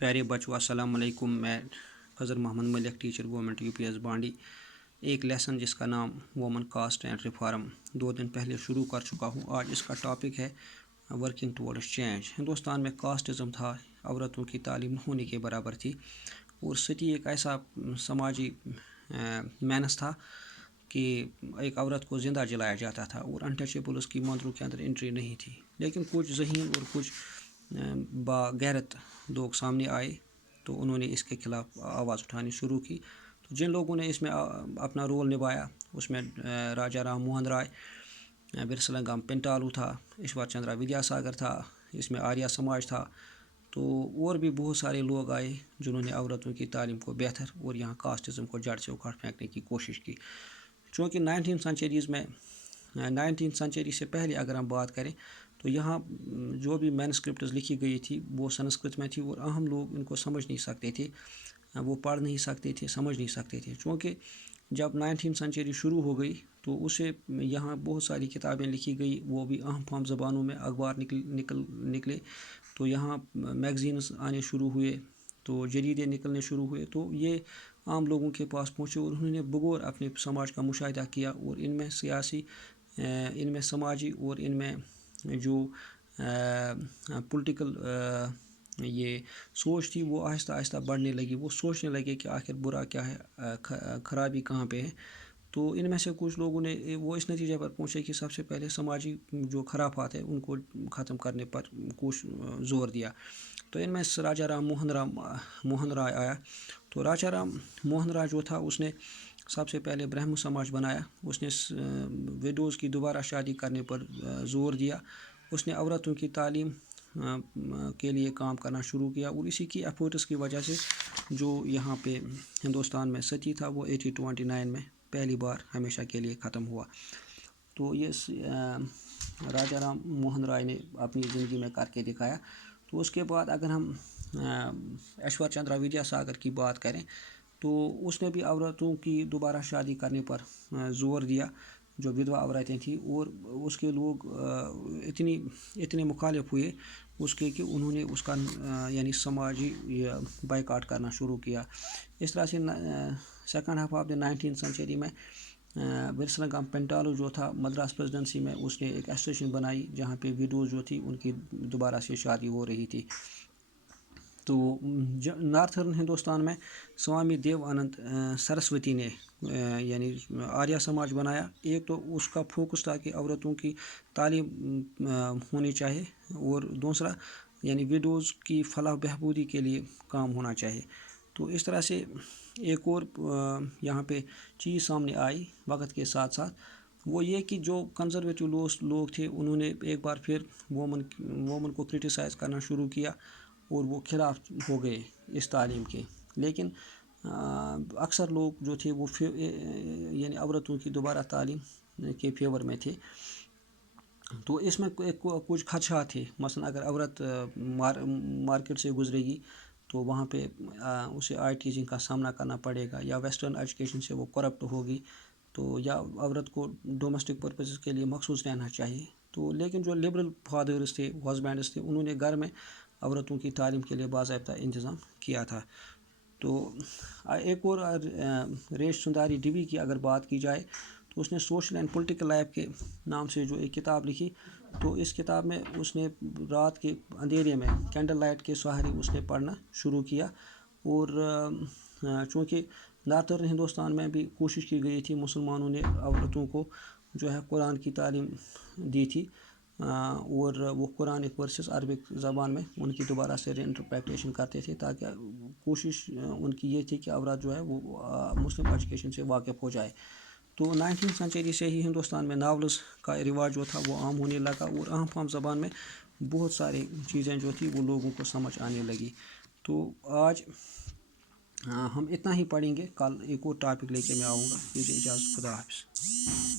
प्यारे बच्चों अस्सलाम वालेकुम। मैं Fazal Mohammad Malik, teacher government UPS Bandi. एक लेसन जिसका नाम वुमन कास्ट एंड रिफॉर्म 2 दिन पहले शुरू कर चुका हूँ। आज इसका टॉपिक है वर्किंग टुवर्ड्स चेंज। हिंदुस्तान में कास्टिज़म था, औरतों की तालीम न होने के बराबर थी, और सती एक ऐसा समाजी मैनस था कि एक औरत को ज़िंदा जलाया जाता था और अनटचेबल्स की मंदिरों के अंदर एंट्री नहीं थी। लेकिन कुछ ज़हीन और कुछ बागैरत लोग सामने आए तो उन्होंने इसके खिलाफ आवाज़ उठानी शुरू की। तो जिन लोगों ने इसमें अपना रोल निभाया उसमें राजा राम मोहन राय, बिरसलंगम पिंटालू था, ईश्वर चंद्रा विद्यासागर था, इसमें आर्या समाज था। तो और भी बहुत सारे लोग आए जिन्होंने औरतों की तालीम को बेहतर और यहाँ कास्टिज़म को जड़ से उखाड़ फेंकने की कोशिश की। चूँकि 19th सेंचुरी से पहले अगर हम बात करें तो यहाँ जो भी मैनस्क्रिप्ट्स लिखी गई थी वो संस्कृत में थी, और आम लोग इनको समझ नहीं सकते थे, वो पढ़ नहीं सकते थे, समझ नहीं सकते थे। चूँकि जब 19th सेंचुरी शुरू हो गई तो उसे यहाँ बहुत सारी किताबें लिखी गई, वो भी अहम फहम ज़बानों में, अखबार निकले, तो यहाँ मैगज़ीन्स आने शुरू हुए, तो जरीदे निकलने शुरू हुए। तो ये आम लोगों के पास पहुँचे और उन्होंने बगौर अपने समाज का मुशाहिदा किया, और इनमें सियासी, इनमें समाजी और इनमें जो पॉलिटिकल ये सोच थी वो आहिस्ता आहिस्ता बढ़ने लगी। वो सोचने लगे कि आखिर बुरा क्या है, खराबी कहाँ पे है। तो इनमें से कुछ लोगों ने वो इस नतीजे पर पहुँचे कि सबसे पहले समाजी जो खराफात है उनको ख़त्म करने पर कुछ ज़ोर दिया। तो इनमें राजा राम मोहन राय आया। तो राजा राम मोहन राय जो था उसने सबसे पहले ब्राह्मण समाज बनाया। उसने विडोज़ की दोबारा शादी करने पर ज़ोर दिया। उसने औरतों की तालीम के लिए काम करना शुरू किया, और इसी की एफर्ट्स की वजह से जो यहाँ पे हिंदुस्तान में सती था वो 1829 में पहली बार हमेशा के लिए ख़त्म हुआ। तो ये राजा राम मोहन राय ने अपनी ज़िंदगी में करके दिखाया। तो उसके बाद अगर हम ईश्वर चंद्रा विद्यासागर की बात करें तो उसने भी औरतों की दोबारा शादी करने पर ज़ोर दिया, जो विधवा औरतें थीं, और उसके लोग इतने मुखालिफ हुए उसके कि उन्होंने उसका यानी समाजी बाइकाट करना शुरू किया। इस तरह से second half of the 19th century में बिरसलंगम पिंटालू जो था मद्रास प्रेसिडेंसी में, उसने एक एसोसिएशन बनाई जहाँ पे विडोज़ जो थी उनकी दोबारा से शादी हो रही थी। तो नॉर्थर्न हिंदुस्तान में स्वामी देवानंद सरस्वती ने यानी आर्या समाज बनाया। एक तो उसका फोकस था कि औरतों की तालीम होनी चाहिए, और दूसरा यानी विडोज़ की फलाह बहबूदी के लिए काम होना चाहिए। तो इस तरह से एक और यहाँ पे चीज़ सामने आई वक्त के साथ साथ, वो ये कि जो कंजर्वेटिव लोग थे उन्होंने एक बार फिर वोमन को क्रिटिसाइज़ करना शुरू किया, और वो खिलाफ हो गए इस तालीम के। लेकिन अक्सर लोग जो थे वो यानी औरतों की दोबारा तालीम के फेवर में थे। तो इसमें कुछ खदशात थे, मसलन अगर औरत मार्केट से गुजरेगी तो वहाँ पे उसे आई टीजिंग का सामना करना पड़ेगा, या वेस्टर्न एजुकेशन से वो करप्ट होगी, तो या औरत को डोमेस्टिक पर्पज़ के लिए मखसूस रहना चाहिए। तो लेकिन जो लिबरल फादर्स थे, हस्बैंड्स थे, उन्होंने घर में औरतों की तालीम के लिए बाज़ाब्ता इंतज़ाम किया था। तो एक और रेश सुंदारी डिवी की अगर बात की जाए तो उसने सोशल एंड पॉलिटिकल लाइफ के नाम से जो एक किताब लिखी। तो इस किताब में उसने रात के अंधेरे में कैंडल लाइट के सहारे उसने पढ़ना शुरू किया, और चूँकि नॉर्थर्न हिंदुस्तान में भी कोशिश की गई थी, मुसलमानों ने औरतों को जो है कुरान की तालीम दी थी, और वो कुरानिक वर्सेस अरबिक ज़बान में उनकी दोबारा से रीइंटरप्रिटेशन करते थे, ताकि कोशिश उनकी ये थी कि औरत जो है वो मुस्लिम एजुकेशन से वाकिफ़ हो जाए। तो 19th सेंचुरी से ही हिंदुस्तान में नावल्स का रिवाज जो था वो आम होने लगा, और आम फाम ज़बान में बहुत सारी चीज़ें जो थी वो लोगों को समझ आने लगी। तो आज हम इतना ही पढ़ेंगे, कल एक और टॉपिक लेके मैं आऊँगा। मुझे इजाज़त, खुदा हाफ़िज़।